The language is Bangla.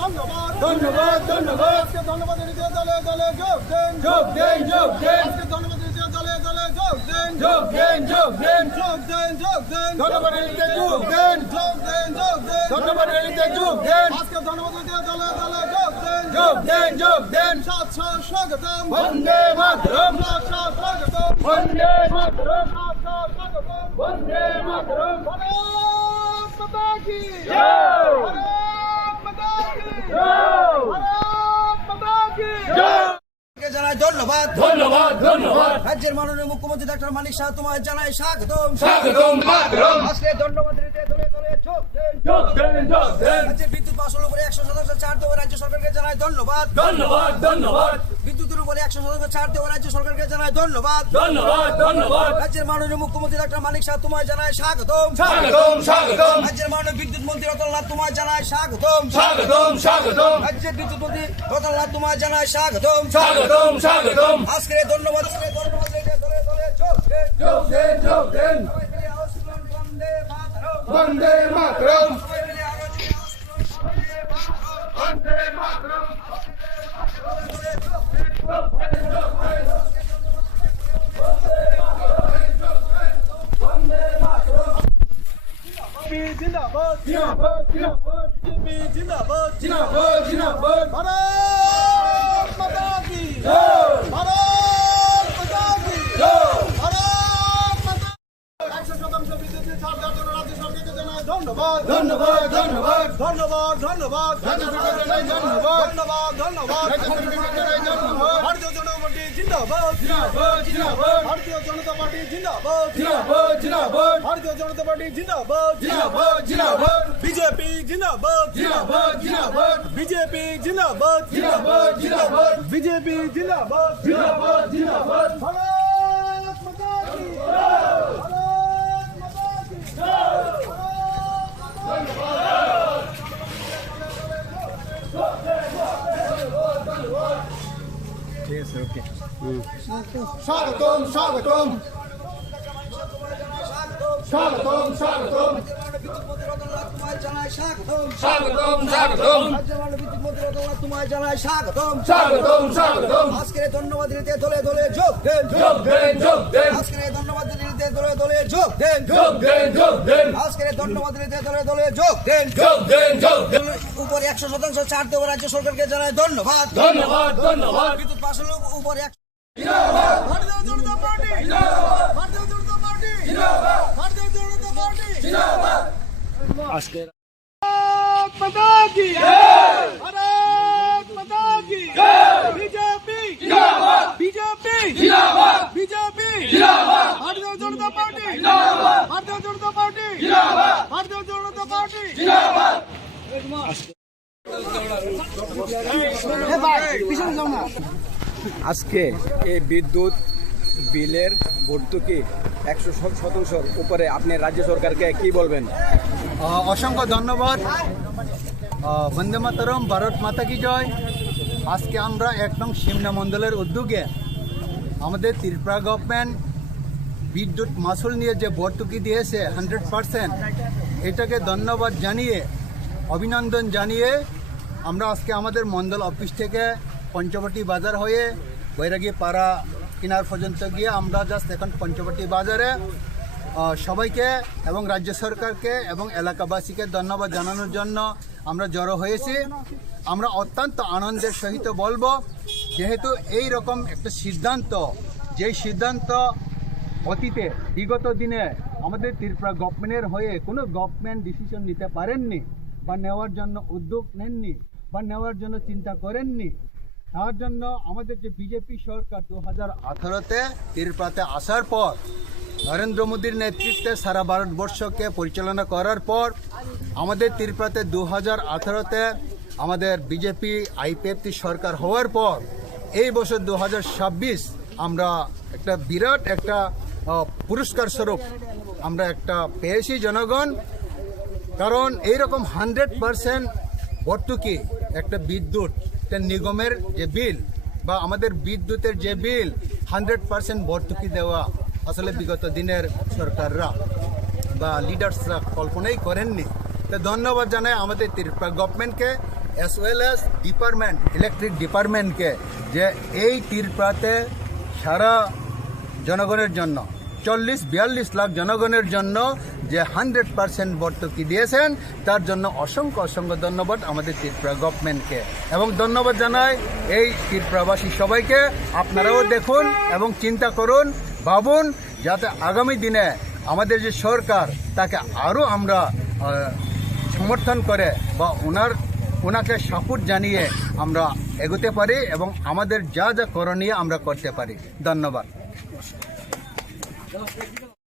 ধন্যবাদ ধন্যবাদ ধন্যবাদ আজকে ধন্যবাদ দিতে দলে দলে যোগ দেন যোগ দেন যোগ দেন আজকে ধন্যবাদ দিতে দলে দলে যোগ দেন যোগ দেন যোগ দেন যোগ দেন যোগ দেন ধন্যবাদ দিতে যোগ দেন যোগ দেন যোগ দেন ধন্যবাদ দিতে যোগ দেন আজকে ধন্যবাদ দিতে দলে দলে যোগ দেন যোগ দেন যোগ দেন সাথে স্বাগতম বন্দে মাতরম সাথে স্বাগতম বন্দে মাতরম সাথে স্বাগতম বন্দে মাতরম ভারত মাতা কি জয় ভারত মাতা কি জয় ভারত মাতা কি জয় জানাই ধন্যবাদ ধন্যবাদ ধন্যবাদ রাজ্যের মাননীয় মুখ্যমন্ত্রী ডক্টর মানিক সাহা তোমায় জানাই স্বাগতম স্বাগতম মাতরম আজকে ধন্যবাদ দিতে দলে দলে যোগ দেন যোগ দেন যোগ দেন রাজ্যের বিদ্যুৎ মাশুল উপরে 100% ছাড় দেওয়া রাজ্য সরকারকে জানাই ধন্যবাদ ধন্যবাদ ধন্যবাদ বিদ্যুতের উপরে 100% ছাড় দেওয়া রাজ্য সরকারকে জানাই ধন্যবাদ ধন্যবাদ ধন্যবাদ রাজ্যের মাননীয় মুখ্যমন্ত্রী ডক্টর মানিক সাহা তোমায় জানাই স্বাগতম স্বাগতম স্বাগতম রাজ্যের মাননীয় বিদ্যুৎ মন্ত্রী রতনলাল তোমায় জানাই স্বাগতম স্বাগতম স্বাগতম রাজ্যের বিদ্যুৎ মন্ত্রী রতনলাল তোমায় জানাই স্বাগতম স্বাগতম স্বাগতম আজকে ধন্যবাদ দিতে দলে দলে যোগ দেন যোগ দেন যোগ দেন বন্দে মাতরম বন্দে মাতরম বন্দে মাতরম জিন্দাবাদ জিন্দাবাদ জিন্দাবাদ জিন্দাবাদ জিন্দাবাদ জিন্দাবাদ ভারত মাতা কি জয় ভারত মাতা কি জয় ভারত মাতা 100% বিদ্যুতের ছাড় দেওয়ার জন্য রাজ্য সরকারকে জানাই ধন্যবাদ ধন্যবাদ ধন্যবাদ ধন্যবাদ ধন্যবাদ রাজ্য সরকারকে জানাই ধন্যবাদ ধন্যবাদ ধন্যবাদ রাজ্য সরকারকে জানাই ধন্যবাদ ভারতীয় জনতা পার্টি জিন্দাবাদ জিন্দাবাদ জিন্দাবাদ ভারতীয় জনতা পার্টি জিন্দাবাদ জিন্দাবাদ জিন্দাবাদ ভারতীয় জনতা পার্টি জিন্দাবাদ জিন্দাবাদ জিন্দাবাদ বিজেপি জিন্দাবাদ জিন্দাবাদ জিন্দাবাদ বিজেপি জিন্দাবাদ জিন্দাবাদ জিন্দাবাদ বিজেপি জিন্দাবাদ জিন্দাবাদ জিন্দাবাদ ভারত মাতা কি জয় ভারত মাতা কি জয় ঠিক আছে ওকে স্বাগতম স্বাগতম স্বাগতম স্বাগতম স্বাগতম স্বাগতম তোমায় জানাই স্বাগতম স্বাগতম স্বাগতম আজকে ধন্যবাদ দিতে দলে দলে যোগ দেন যোগ দেন যোগ দেন আজকে ধন্যবাদ দিতে দলে দলে যোগ দেন যোগ দেন যোগ দেন আজকে ধন্যবাদ দিতে দলে দলে যোগ দেন যোগ দেন যোগ দেন উপরে 100% ছাড় দেওয়া রাজ্য সরকারকে জানাই ধন্যবাদ ধন্যবাদ ধন্যবাদ বিদ্যুৎ মাশুল উপরে জিন্দাবাদ ভারতীয় জনতা পার্টি জিন্দাবাদ ভারতীয় জনতা পার্টি জিন্দাবাদ ভারতীয় জনতা পার্টি জিন্দাবাদ আজকে মাতা কি জয় ভারত মাতা কি জয় বিজেপি জিন্দাবাদ বিজেপি জিন্দাবাদ বিজেপি জিন্দাবাদ ভারতীয় জনতা পার্টি জিন্দাবাদ ভারতীয় জনতা পার্টি জিন্দাবাদ ভারতীয় জনতা পার্টি জিন্দাবাদ আজকে এই বিদ্যুৎ বিলের ভর্তুকি 100% উপরে আপনি রাজ্য সরকারকে কি বলবেন? অসংখ্য ধন্যবাদ। বন্দে মাতরম, ভারত মাতা কি জয়। আজকে আমরা একদম সিমনা মণ্ডলের উদ্যোগে আমাদের ত্রিপুরা গভর্নমেন্ট বিদ্যুৎ মাশুল নিয়ে যে ভর্তুকি দিয়েছে 100%, এটাকে ধন্যবাদ জানিয়ে অভিনন্দন জানিয়ে আমরা আজকে আমাদের মণ্ডল অফিস থেকে পঞ্চবটি বাজার হয়ে বৈরাগী পাড়া কিনার পর্যন্ত গিয়ে আমরা জাস্ট এখন পঞ্চবটি বাজারে সবাইকে এবং রাজ্য সরকারকে এবং এলাকাবাসীকে ধন্যবাদ জানানোর জন্য আমরা জড়ো হয়েছি। আমরা অত্যন্ত আনন্দের সহিত বলবো, যেহেতু এই রকম একটা সিদ্ধান্ত, যেই সিদ্ধান্ত অতীতে বিগত দিনে আমাদের ত্রিপুরা গভর্নমেন্টের হয়ে কোনো গভর্নমেন্ট ডিসিশন নিতে পারেননি বা নেওয়ার জন্য উদ্যোগ নেননি বা নেওয়ার জন্য চিন্তা করেননি। তার জন্য আমাদের যে বিজেপি সরকার 2018-তে ত্রিপুরাতে আসার পর নরেন্দ্র মোদীর নেতৃত্বে সারা ভারতবর্ষকে পরিচালনা করার পর আমাদের ত্রিপুরাতে 2018-তে আমাদের বিজেপি আইপিএফটি সরকার হওয়ার পর এই বছর 2026 আমরা একটা বিরাট একটা পুরস্কার স্বরূপ আমরা একটা পেয়েছি জনগণ। কারণ এইরকম 100% ভর্তুকি একটা বিদ্যুৎ নিগমের যে বিল বা আমাদের বিদ্যুতের যে বিল 100% ভর্তুকি দেওয়া আসলে বিগত দিনের সরকাররা বা লিডার্সরা কল্পনাই করেননি। তো ধন্যবাদ জানাই আমাদের ত্রিপুরা গভর্নমেন্টকে as well as department electric ডিপার্টমেন্টকে যে এই ত্রিপুরাতে সারা জনগণের জন্য 40-42 লাখ জনগণের জন্য যে 100% ভর্তুকি দিয়েছেন তার জন্য অসংখ্য অসংখ্য ধন্যবাদ আমাদের ত্রিপুরা গভর্নমেন্টকে এবং ধন্যবাদ জানাই এই ত্রিপুরাবাসী সবাইকে। আপনারাও দেখুন এবং চিন্তা করুন, ভাবুন, যাতে আগামী দিনে আমাদের যে সরকার তাকে আরও আমরা সমর্থন করে বা ওনাকে সাপোর্ট জানিয়ে আমরা এগোতে পারি এবং আমাদের যা যা করণীয় আমরা করতে পারি। ধন্যবাদ।